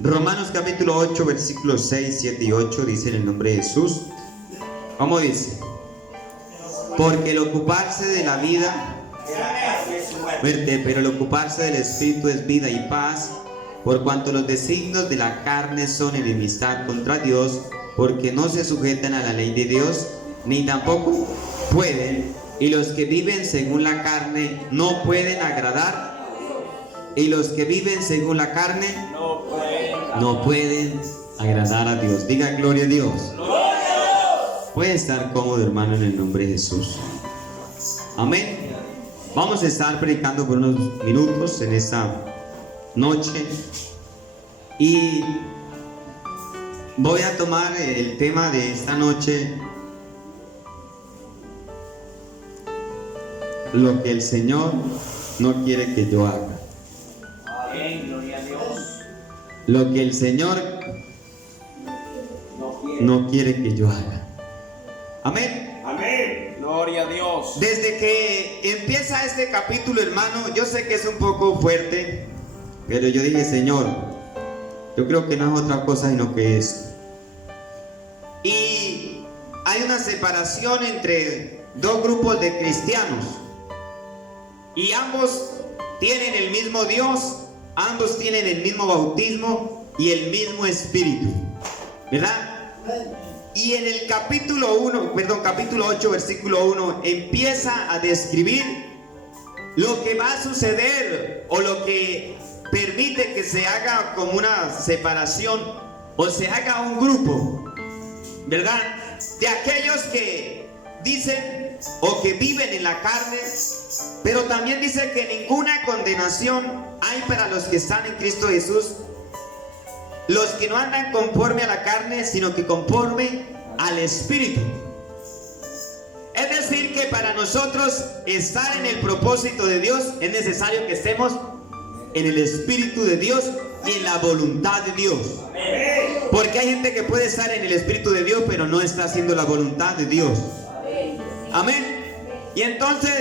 Romanos capítulo 8, versículos 6, 7 y 8 dice en el nombre de Jesús. ¿Cómo dice? Porque el ocuparse de la vida muerte, pero el ocuparse del Espíritu es vida y paz, por cuanto los designios de la carne son enemistad contra Dios, porque no se sujetan a la ley de Dios, ni tampoco pueden, y los que viven según la carne no pueden agradar, y los que viven según la carne no pueden agradar a Dios. Diga gloria a Dios. Puede estar cómodo, hermano, en el nombre de Jesús. Amén. Vamos a estar predicando por unos minutos en esta noche y voy a tomar el tema de esta noche: lo que el Señor no quiere que yo haga. Amén, gloria a Dios. Lo que el Señor no quiere que yo haga. Amén. Amén. Gloria a Dios. Desde que empieza este capítulo, hermano, yo sé que es un poco fuerte, pero yo dije: Señor, yo creo que no es otra cosa sino que esto. Y hay una separación entre dos grupos de cristianos, y ambos tienen el mismo Dios, ambos tienen el mismo bautismo y el mismo Espíritu, ¿verdad? Y en el capítulo 8, versículo 1, empieza a describir lo que va a suceder, o lo que permite que se haga como una separación, o se haga un grupo, ¿verdad? De aquellos que dicen o que viven en la carne, pero también dice que ninguna condenación hay para los que están en Cristo Jesús, los que no andan conforme a la carne, sino que conforme al Espíritu. Es decir, que para nosotros estar en el propósito de Dios es necesario que estemos en el Espíritu de Dios y en la voluntad de Dios. Porque hay gente que puede estar en el Espíritu de Dios, pero no está haciendo la voluntad de Dios. Amén. Y entonces,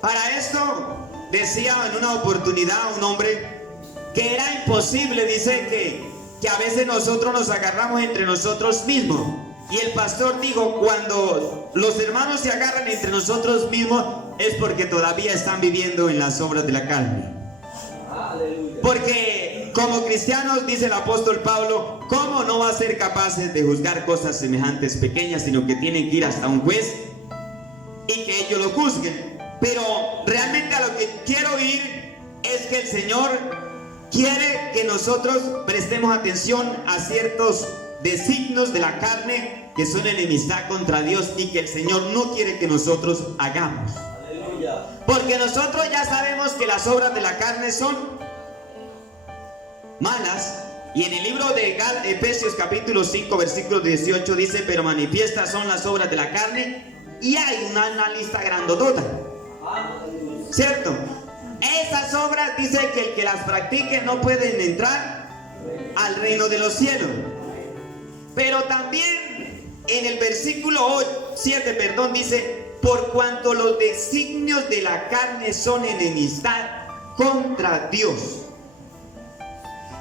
para esto decía en una oportunidad un hombre que era imposible, dice que a veces nosotros nos agarramos entre nosotros mismos. Y el pastor dijo: cuando los hermanos se agarran entre nosotros mismos es porque todavía están viviendo en las obras de la carne. Porque como cristianos, dice el apóstol Pablo, ¿cómo no va a ser capaces de juzgar cosas semejantes pequeñas, sino que tienen que ir hasta un juez y que ellos lo juzguen? Pero realmente a lo que quiero ir es que el Señor quiere que nosotros prestemos atención a ciertos designios de la carne que son enemistad contra Dios y que el Señor no quiere que nosotros hagamos. Aleluya. Porque nosotros ya sabemos que las obras de la carne son malas. Y en el libro de Efesios capítulo 5 versículo 18 dice: pero manifiestas son las obras de la carne, y hay una lista grandotota, ¿cierto? Esas obras, dice que el que las practique no pueden entrar al reino de los cielos. Pero también en el versículo 7, dice: por cuanto los designios de la carne son enemistad contra Dios.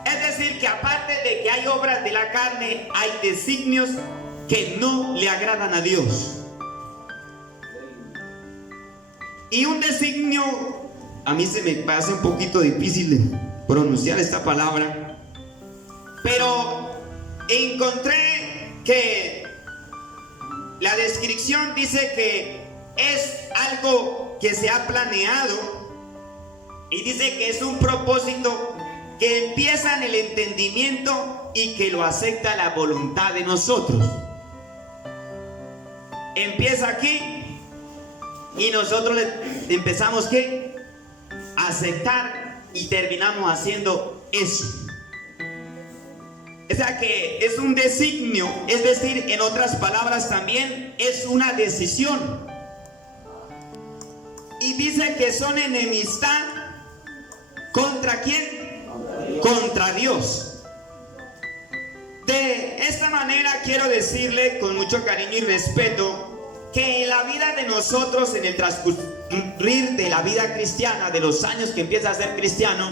Es decir, que aparte de que hay obras de la carne, hay designios que no le agradan a Dios. Y un designio, a mí se me hace un poquito difícil de pronunciar esta palabra, pero encontré que la descripción dice que es algo que se ha planeado, y dice que es un propósito que empieza en el entendimiento y que lo acepta la voluntad de nosotros. Empieza aquí y nosotros empezamos ¿qué? A aceptar, y terminamos haciendo eso. O sea que es un designio, es decir, en otras palabras también es una decisión. Y dice que son enemistad ¿contra quién? Contra Dios. De esta manera quiero decirle con mucho cariño y respeto que en la vida de nosotros, en el transcurrir de la vida cristiana, de los años que empieza a ser cristiano,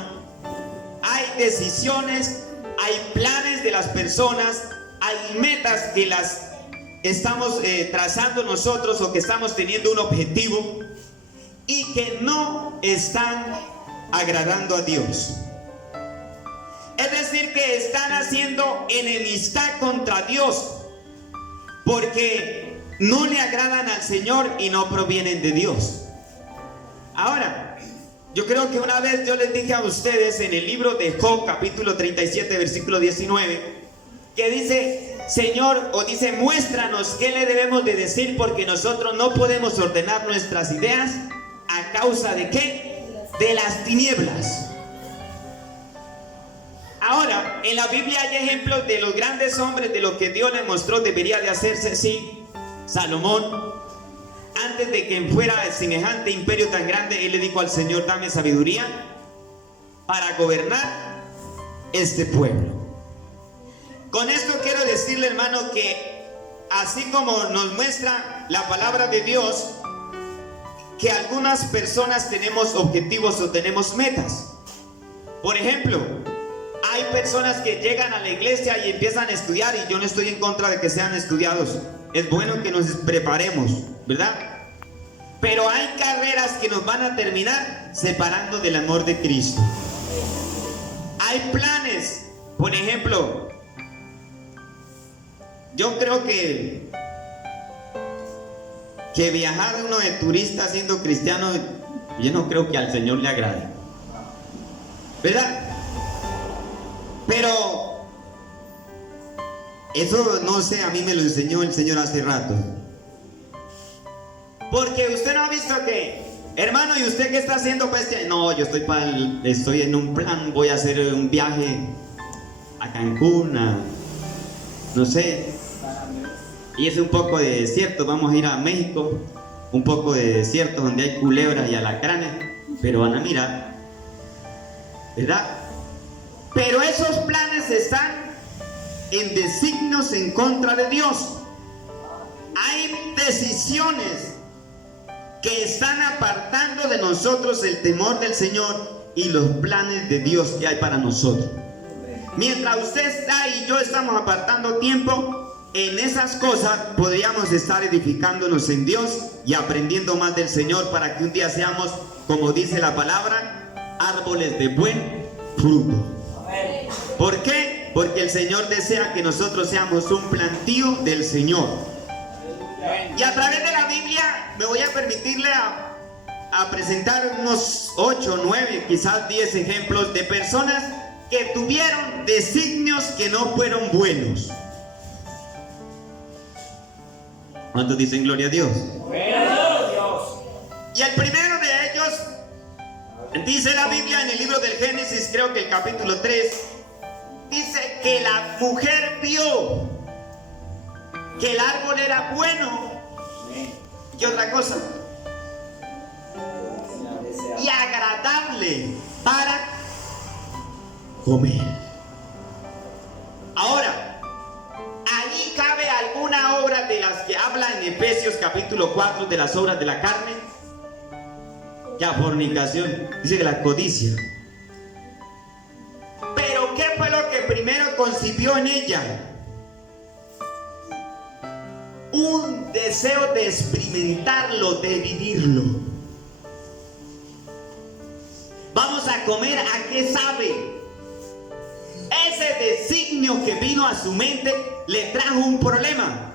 hay decisiones, hay planes de las personas, hay metas que las estamos trazando nosotros o que estamos teniendo un objetivo y que no están agradando a Dios. Es decir, que están haciendo enemistad contra Dios porque no le agradan al Señor y no provienen de Dios. Ahora, yo creo que una vez yo les dije a ustedes en el libro de Job, capítulo 37, versículo 19, que dice, Señor, o dice, muéstranos qué le debemos de decir, porque nosotros no podemos ordenar nuestras ideas a causa de ¿qué? De las tinieblas. Ahora, en la Biblia hay ejemplos de los grandes hombres, de lo que Dios les mostró debería de hacerse. Sí, Salomón, antes de que fuera semejante imperio tan grande, él le dijo al Señor, dame sabiduría para gobernar este pueblo. Con esto quiero decirle, hermano, que así como nos muestra la palabra de Dios, que algunas personas tenemos objetivos o tenemos metas. Por ejemplo, hay personas que llegan a la iglesia y empiezan a estudiar, y yo no estoy en contra de que sean estudiados. Es bueno que nos preparemos, ¿verdad? Pero hay carreras que nos van a terminar separando del amor de Cristo. Hay planes, por ejemplo, yo creo que viajar uno de turista siendo cristiano, yo no creo que al Señor le agrade, ¿verdad? Pero eso no sé, a mí me lo enseñó el Señor hace rato. Porque usted no ha visto que, hermano, ¿y usted qué está haciendo? Pues que no, yo estoy en un plan, voy a hacer un viaje a Cancún, no sé, y es un poco de desierto, vamos a ir a México, un poco de desierto donde hay culebras y alacranes, pero van a mirar, ¿verdad? Pero esos planes están en designios en contra de Dios. Hay decisiones que están apartando de nosotros el temor del Señor y los planes de Dios que hay para nosotros. Mientras usted está y yo estamos apartando tiempo en esas cosas, podríamos estar edificándonos en Dios y aprendiendo más del Señor para que un día seamos, como dice la palabra, árboles de buen fruto. ¿Por qué? Porque el Señor desea que nosotros seamos un plantío del Señor. Y a través de la Biblia me voy a permitirle a presentar unos 8, 9, quizás 10 ejemplos de personas que tuvieron designios que no fueron buenos. ¿Cuántos dicen gloria a Dios? Y el primero de ellos, dice la Biblia en el libro del Génesis, creo que el capítulo 3, dice que la mujer vio que el árbol era bueno. ¿Qué otra cosa? Y agradable para comer. Ahora, ahí cabe alguna obra de las que habla en Efesios capítulo 4 de las obras de la carne. Ya, fornicación, dice que la codicia. Pero ¿qué fue lo que primero concibió en ella? Un deseo de experimentarlo, de vivirlo. Vamos a comer, ¿a qué sabe? Ese designio que vino a su mente le trajo un problema,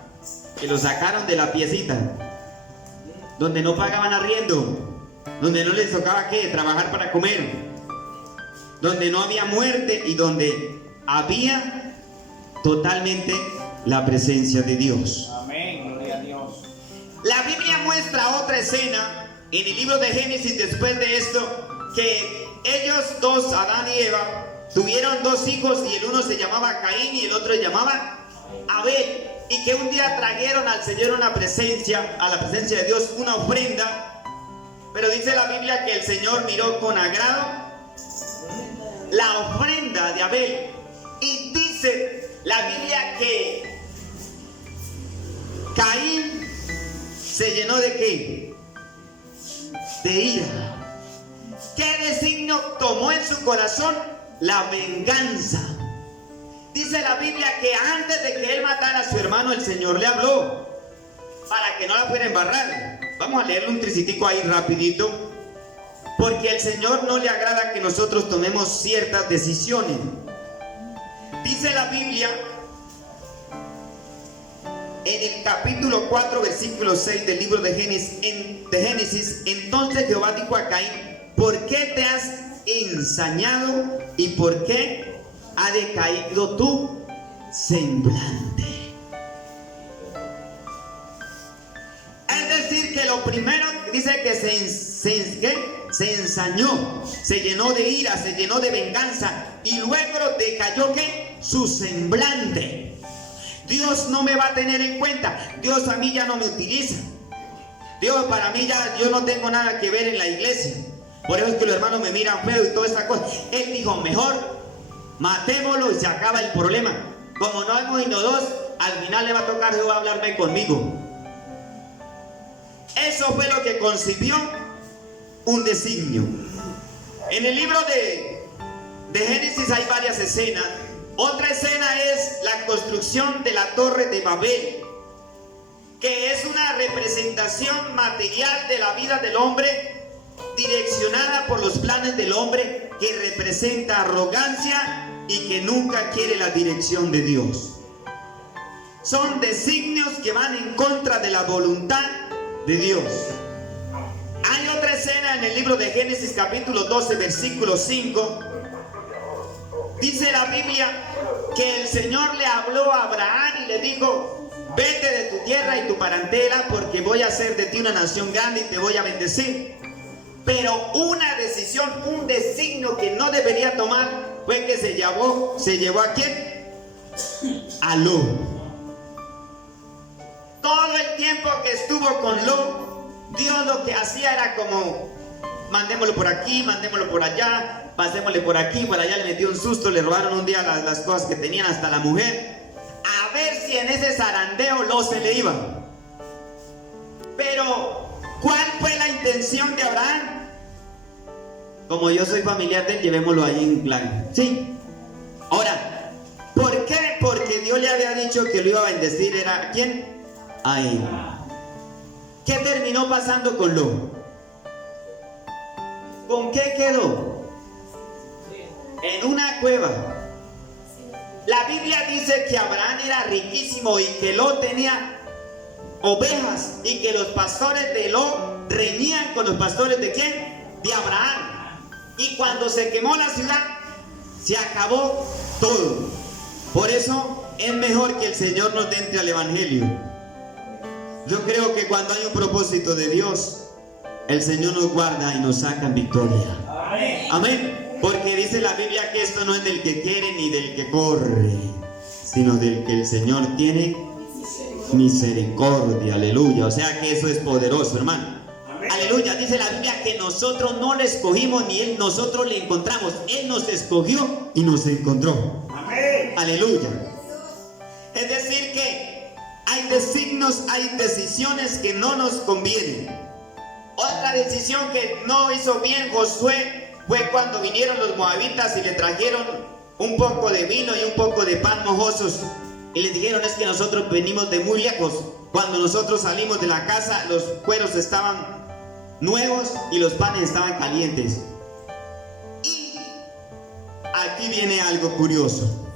que lo sacaron de la piecita, donde no pagaban arriendo, donde no les tocaba ¿qué? Trabajar para comer, donde no había muerte y donde había totalmente la presencia de Dios. Amén, gloria a Dios. La Biblia muestra otra escena en el libro de Génesis después de esto, que ellos dos, Adán y Eva, tuvieron dos hijos y el uno se llamaba Caín y el otro se llamaba Abel, y que un día trajeron al Señor a la presencia de Dios una ofrenda, pero dice la Biblia que el Señor miró con agrado la ofrenda de Abel, y dice la Biblia que Caín se llenó de ¿qué? De ira. ¿Qué designio tomó en su corazón? La venganza. Dice la Biblia que antes de que él matara a su hermano, el Señor le habló para que no la fuera a embarrar. Vamos a leerle un tricitico ahí rapidito, porque al Señor no le agrada que nosotros tomemos ciertas decisiones. Dice la Biblia en el capítulo 4, versículo 6 del libro de Génesis, entonces Jehová dijo a Caín: ¿por qué te has ensañado y por qué ha decaído tu semblante? Es decir, que lo primero dice que se ensañó, se llenó de ira, se llenó de venganza, y luego decayó ¿qué? Su semblante. Dios no me va a tener en cuenta. Dios a mí ya no me utiliza. Dios para mí ya, yo no tengo nada que ver en la iglesia. Por eso es que los hermanos me miran feo y toda esta cosa. Él dijo: mejor matémoslo y se acaba el problema. Como no hemos ido dos, al final le va a tocar Jehová hablarme conmigo. Eso fue lo que concibió un designio. En el libro de Génesis hay varias escenas. Otra escena es la construcción de la Torre de Babel, que es una representación material de la vida del hombre, direccionada por los planes del hombre, que representa arrogancia y que nunca quiere la dirección de Dios. Son designios que van en contra de la voluntad de Dios. Hay otra escena en el libro de Génesis capítulo 12 versículo 5. Dice la Biblia que el Señor le habló a Abraham y le dijo: vete de tu tierra y tu parentela, porque voy a hacer de ti una nación grande y te voy a bendecir. Pero una decisión, un designio que no debería tomar fue que se llevó ¿a quién? A Lot. Todo el tiempo que estuvo con Lot, Dios lo que hacía era como: mandémoslo por aquí, mandémoslo por allá, pasémosle por aquí, por allá. Le metió un susto, le robaron un día las cosas que tenían, hasta la mujer, a ver si en ese zarandeo Lot se le iba. Pero ¿cuál fue la intención de Abraham? Como yo soy familiar de él, llevémoslo ahí en plan. Sí. Ahora, ¿por qué? Porque Dios le había dicho que lo iba a bendecir. ¿Era a quién? A él. ¿Qué terminó pasando con Lot? ¿Con qué quedó? En una cueva. La Biblia dice que Abraham era riquísimo y que Lot tenía ovejas, y que los pastores de Lot reñían con los pastores ¿de quién? De Abraham. Y cuando se quemó la ciudad, se acabó todo. Por eso es mejor que el Señor nos entre al Evangelio. Yo creo que cuando hay un propósito de Dios, el Señor nos guarda y nos saca en victoria. Amén. Amén. Porque dice la Biblia que esto no es del que quiere ni del que corre, sino del que el Señor tiene misericordia. Aleluya. O sea que eso es poderoso, hermano. Amén. Aleluya. Dice la Biblia que nosotros no le escogimos ni nosotros le encontramos. Él nos escogió y nos encontró. Amén. Aleluya. Es decir que hay designios, hay decisiones que no nos convienen. Otra decisión que no hizo bien Josué fue cuando vinieron los moabitas y le trajeron un poco de vino y un poco de pan mojosos, y les dijeron: es que nosotros venimos de muy lejos. Cuando nosotros salimos de la casa, los cueros estaban nuevos y los panes estaban calientes. Y aquí viene algo curioso,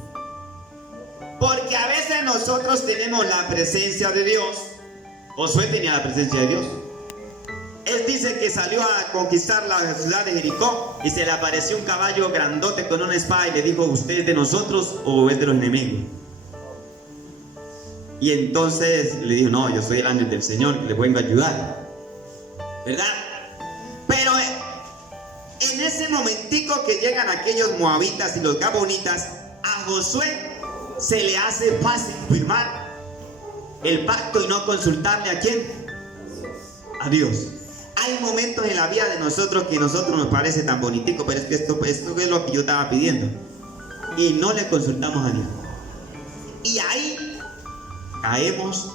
porque a veces nosotros tenemos la presencia de Dios. Josué tenía la presencia de Dios. Él dice que salió a conquistar la ciudad de Jericó y se le apareció un caballo grandote con una espada y le dijo: ¿usted es de nosotros o es de los enemigos? Y entonces le dijo: no, yo soy el ángel del Señor que le vengo a ayudar, ¿verdad? Pero en ese momentico que llegan aquellos moabitas y los gabonitas, a Josué se le hace fácil firmar el pacto y no consultarle ¿a quién? A Dios. Hay momentos en la vida de nosotros que a nosotros nos parece tan bonitico, pero es que esto es lo que yo estaba pidiendo, y no le consultamos a Dios, y ahí caemos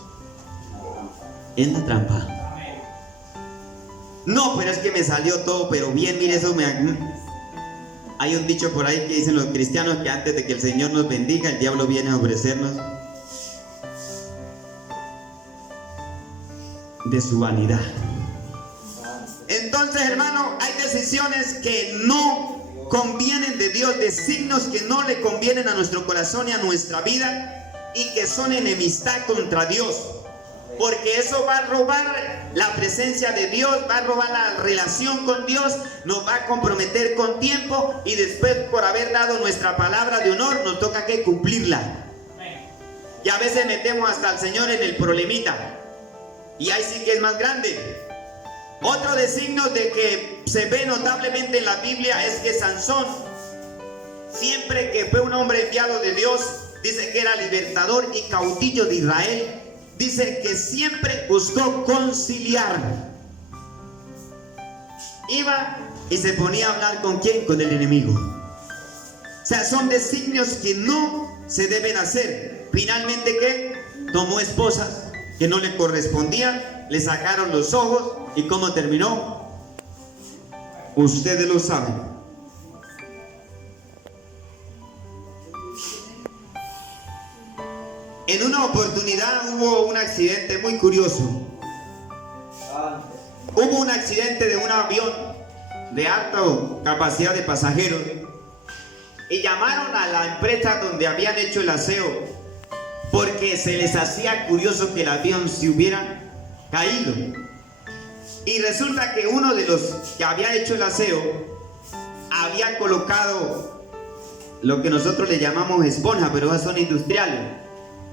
en la trampa. No, pero es que me salió todo pero bien, mire, eso Hay un dicho por ahí que dicen los cristianos que antes de que el Señor nos bendiga, el diablo viene a ofrecernos de su vanidad. Entonces, hermano, hay decisiones que no convienen de Dios, designios que no le convienen a nuestro corazón y a nuestra vida, y que son enemistad contra Dios, porque eso va a robar la presencia de Dios, va a robar la relación con Dios, nos va a comprometer con tiempo, y después, por haber dado nuestra palabra de honor, nos toca que cumplirla. Y a veces metemos hasta al Señor en el problemita, y ahí sí que es más grande. Otro designio de que se ve notablemente en la Biblia es que Sansón, siempre que fue un hombre enviado de Dios, dice que era libertador y caudillo de Israel, dice que siempre buscó conciliar. Iba y se ponía a hablar ¿con quién? Con el enemigo. O sea, son designios que no se deben hacer. Finalmente, ¿qué? Tomó esposas que no le correspondían, le sacaron los ojos, ¿y cómo terminó? Ustedes lo saben. En una oportunidad hubo un accidente muy curioso. Hubo un accidente de un avión de alta capacidad de pasajeros, y llamaron a la empresa donde habían hecho el aseo, porque se les hacía curioso que el avión se hubiera caído. Y resulta que uno de los que había hecho el aseo había colocado lo que nosotros le llamamos esponja, pero esas son industriales,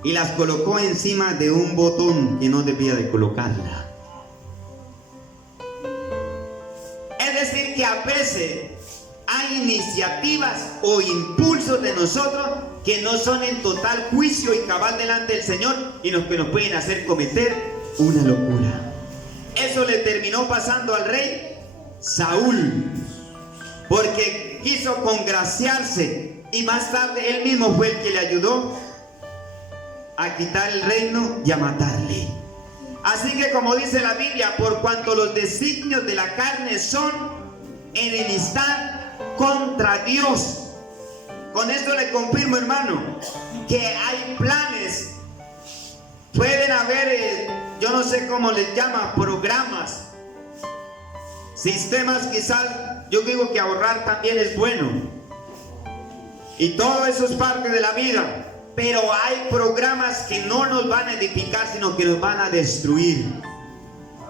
y las colocó encima de un botón que no debía de colocarla. Es decir, que a veces hay iniciativas o impulsos de nosotros que no son en total juicio y cabal delante del Señor, y que nos pueden hacer cometer una locura. Eso le terminó pasando al rey Saúl, porque quiso congraciarse, y más tarde él mismo fue el que le ayudó a quitar el reino y a matarle. Así que, como dice la Biblia, por cuanto los designios de la carne son enemistad contra Dios. Con esto le confirmo, hermano, que hay planes. Pueden haber, yo no sé cómo les llaman, programas, sistemas. Quizás, yo digo que ahorrar también es bueno, y todo eso es parte de la vida, pero hay programas que no nos van a edificar, sino que nos van a destruir.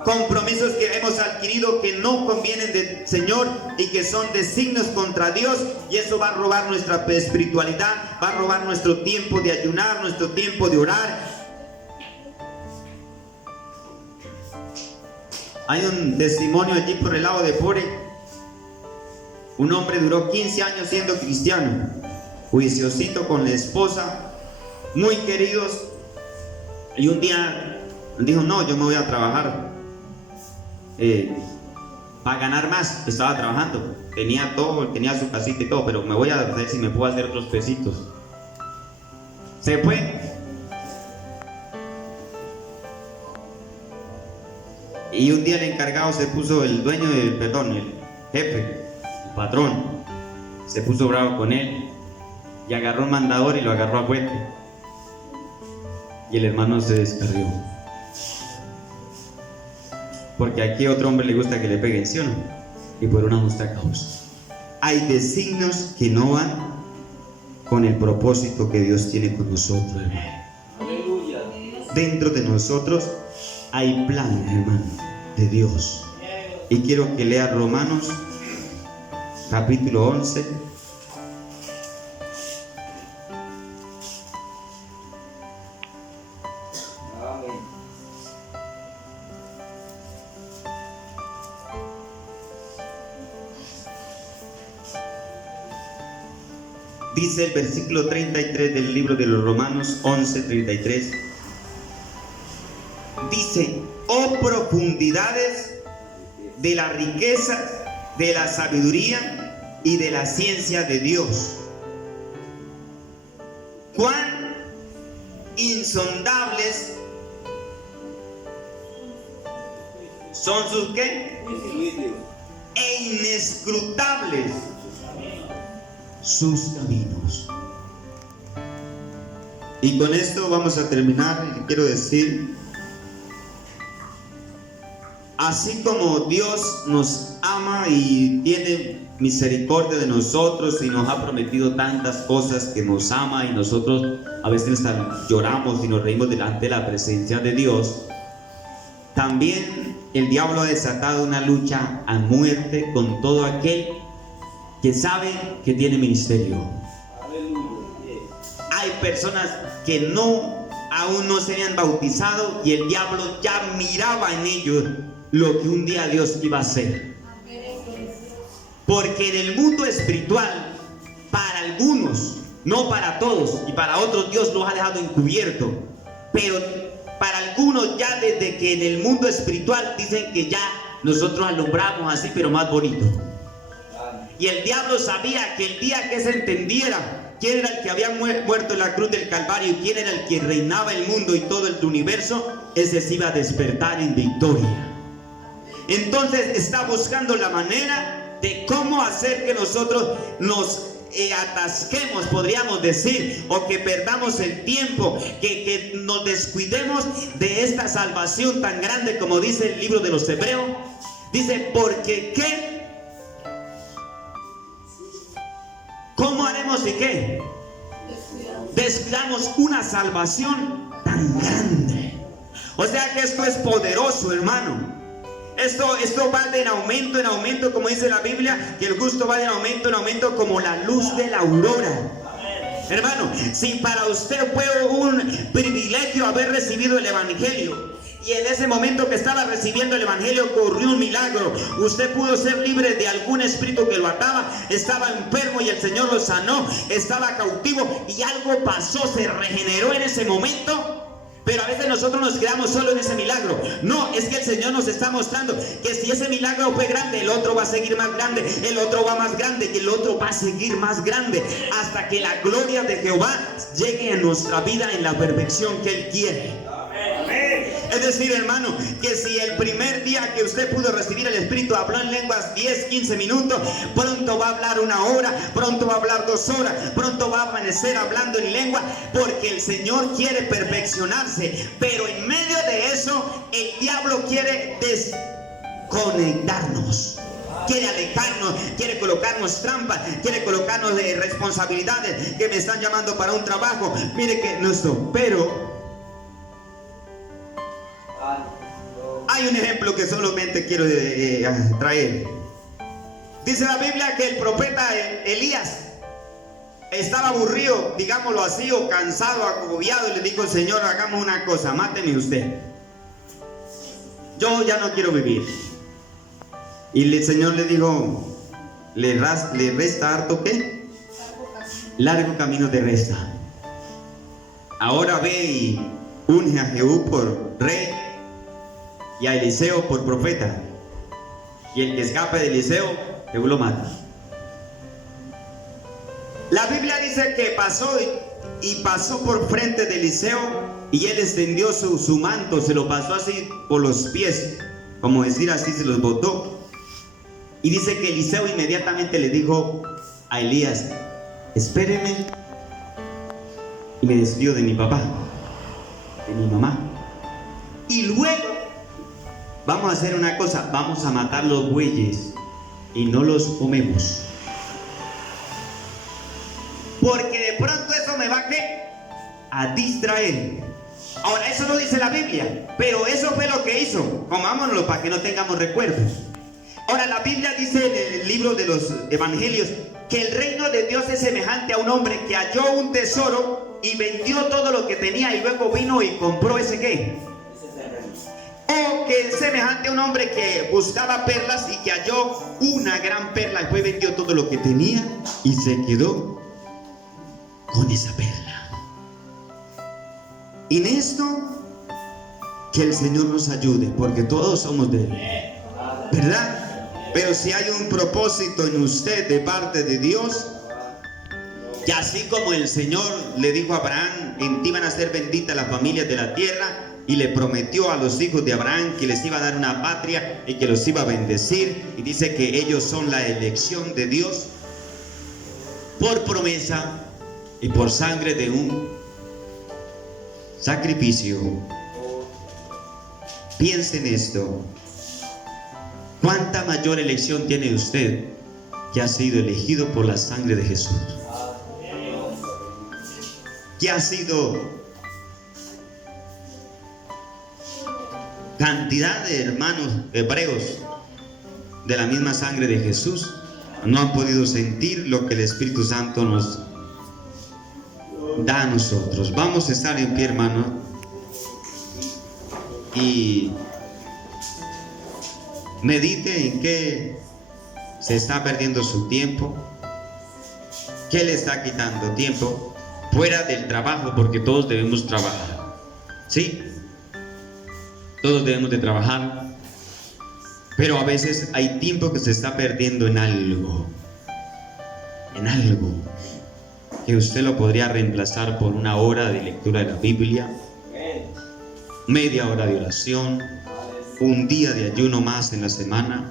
Compromisos que hemos adquirido que no convienen del Señor y que son designios contra Dios, y eso va a robar nuestra espiritualidad, va a robar nuestro tiempo de ayunar, nuestro tiempo de orar. Hay un testimonio allí por el lado de Pore. Un hombre duró 15 años siendo cristiano, juiciosito con la esposa, muy queridos, y un día dijo: no, yo me voy a trabajar para ganar más. Estaba trabajando, tenía todo, tenía su casita y todo, pero me voy a ver si me puedo hacer otros pesitos. Se fue, y un día el encargado se puso, el dueño del, perdón, el jefe, el patrón, se puso bravo con él y agarró un mandador y lo agarró a fuerte, y el hermano se descarrió. Porque aquí a otro hombre le gusta que le peguen, ¿sí o no? Y por una justa causa. Hay designios que no van con el propósito que Dios tiene con nosotros, hermano. Aleluya. Dentro de nosotros hay plan, hermano, de Dios. Y quiero que lea Romanos capítulo 11. Dice el versículo 33 del libro de los Romanos 11:33. Dice: oh profundidades de la riqueza, de la sabiduría y de la ciencia de Dios. Cuán insondables son sus ¿qué? E inescrutables sus caminos. Y con esto vamos a terminar. Y quiero decir, así como Dios nos ama y tiene misericordia de nosotros y nos ha prometido tantas cosas, que nos ama, y nosotros a veces hasta lloramos y nos reímos delante de la presencia de Dios, también el diablo ha desatado una lucha a muerte con todo aquel que sabe que tiene ministerio. Hay personas que aún no se habían bautizado, y el diablo ya miraba en ellos lo que un día Dios iba a hacer. Porque en el mundo espiritual, para algunos, no para todos, y para otros Dios los ha dejado encubierto, pero para algunos ya desde que en el mundo espiritual dicen que ya nosotros alumbramos así, pero más bonito. Y el diablo sabía que el día que se entendiera quién era el que había muerto en la cruz del Calvario y quién era el que reinaba el mundo y todo el universo, ese se iba a despertar en victoria. Entonces está buscando la manera de cómo hacer que nosotros nos atasquemos, podríamos decir, o que perdamos el tiempo, que nos descuidemos de esta salvación tan grande, como dice el libro de los Hebreos. Dice, porque ¿qué? ¿Cómo haremos y qué? Descuidamos una salvación tan grande. O sea que esto es poderoso, hermano. Esto va de en aumento, como dice la Biblia, que el justo va de en aumento como la luz de la aurora. Hermano, si para usted fue un privilegio haber recibido el Evangelio, y en ese momento que estaba recibiendo el Evangelio ocurrió un milagro, usted pudo ser libre de algún espíritu que lo ataba, estaba enfermo y el Señor lo sanó, estaba cautivo y algo pasó, se regeneró en ese momento. Pero a veces nosotros nos quedamos solo en ese milagro. No, es que el Señor nos está mostrando que si ese milagro fue grande, el otro va a seguir más grande, el otro va más grande y el otro va a seguir más grande, hasta que la gloria de Jehová llegue a nuestra vida en la perfección que Él quiere. Es decir, hermano, que si el primer día que usted pudo recibir el Espíritu habló en lenguas 10, 15 minutos, pronto va a hablar 1 hora, pronto va a hablar 2 horas, pronto va a amanecer hablando en lengua, porque el Señor quiere perfeccionarse. Pero en medio de eso, el diablo quiere desconectarnos. Quiere alejarnos, quiere colocarnos trampas, quiere colocarnos de responsabilidades, que me están llamando para un trabajo. Mire que no estoy, pero hay un ejemplo que solamente quiero traer. Dice la Biblia que el profeta Elías estaba aburrido, digámoslo así, o cansado, agobiado, y le dijo: Señor, hagamos una cosa, máteme usted. Yo ya no quiero vivir. Y el Señor le dijo: ¿le resta harto qué? Largo camino te resta. Ahora ve y unge a Jehú por rey y a Eliseo por profeta, y el que escape de Eliseo, Jehú lo mata. La Biblia dice que pasó por frente de Eliseo, y él extendió su manto, se lo pasó así por los pies, como decir así, se los botó. Y dice que Eliseo inmediatamente le dijo a Elías: espéreme, y me despido de mi papá, de mi mamá, y luego vamos a hacer una cosa, vamos a matar los bueyes y no los comemos, porque de pronto eso me va a distraer. Ahora, eso no dice la Biblia, pero eso fue lo que hizo. Comámonoslo para que no tengamos recuerdos. Ahora, la Biblia dice en el libro de los Evangelios que el reino de Dios es semejante a un hombre que halló un tesoro y vendió todo lo que tenía, y luego vino y compró ese ¿qué? O que es semejante a un hombre que buscaba perlas y que halló una gran perla y fue y vendió todo lo que tenía y se quedó con esa perla. Y en esto, que el Señor nos ayude, porque todos somos de Él, ¿verdad? Pero si hay un propósito en usted de parte de Dios, y así como el Señor le dijo a Abraham: en ti van a ser benditas las familias de la tierra, y le prometió a los hijos de Abraham que les iba a dar una patria y que los iba a bendecir, y dice que ellos son la elección de Dios, por promesa y por sangre de un sacrificio. Piense en esto. ¿Cuánta mayor elección tiene usted que ha sido elegido por la sangre de Jesús? Que ha sido cantidad de hermanos hebreos de la misma sangre de Jesús no han podido sentir lo que el Espíritu Santo nos da a nosotros. Vamos a estar en pie, hermano, y medite en qué se está perdiendo su tiempo, qué le está quitando tiempo fuera del trabajo, porque todos debemos trabajar, ¿sí? Todos debemos de trabajar, pero a veces hay tiempo que se está perdiendo en algo que usted lo podría reemplazar por una hora de lectura de la Biblia, media hora de oración, un día de ayuno más en la semana.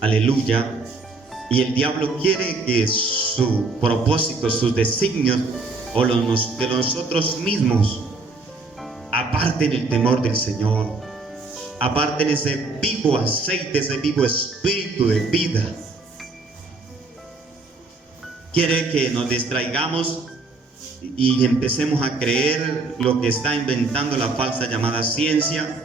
Aleluya. Y el diablo quiere que su propósito, sus designios o los de nosotros mismos aparten el temor del Señor, aparten ese vivo aceite, ese vivo espíritu de vida. Quiere que nos distraigamos y empecemos a creer lo que está inventando la falsa llamada ciencia.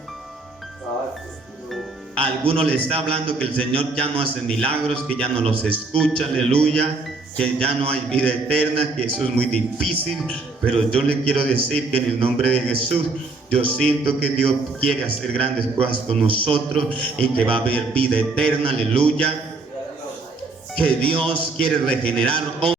A algunos le está hablando que el Señor ya no hace milagros, que ya no los escucha, aleluya, que ya no hay vida eterna, que eso es muy difícil. Pero yo le quiero decir que en el nombre de Jesús, yo siento que Dios quiere hacer grandes cosas con nosotros y que va a haber vida eterna, aleluya. Que Dios quiere regenerar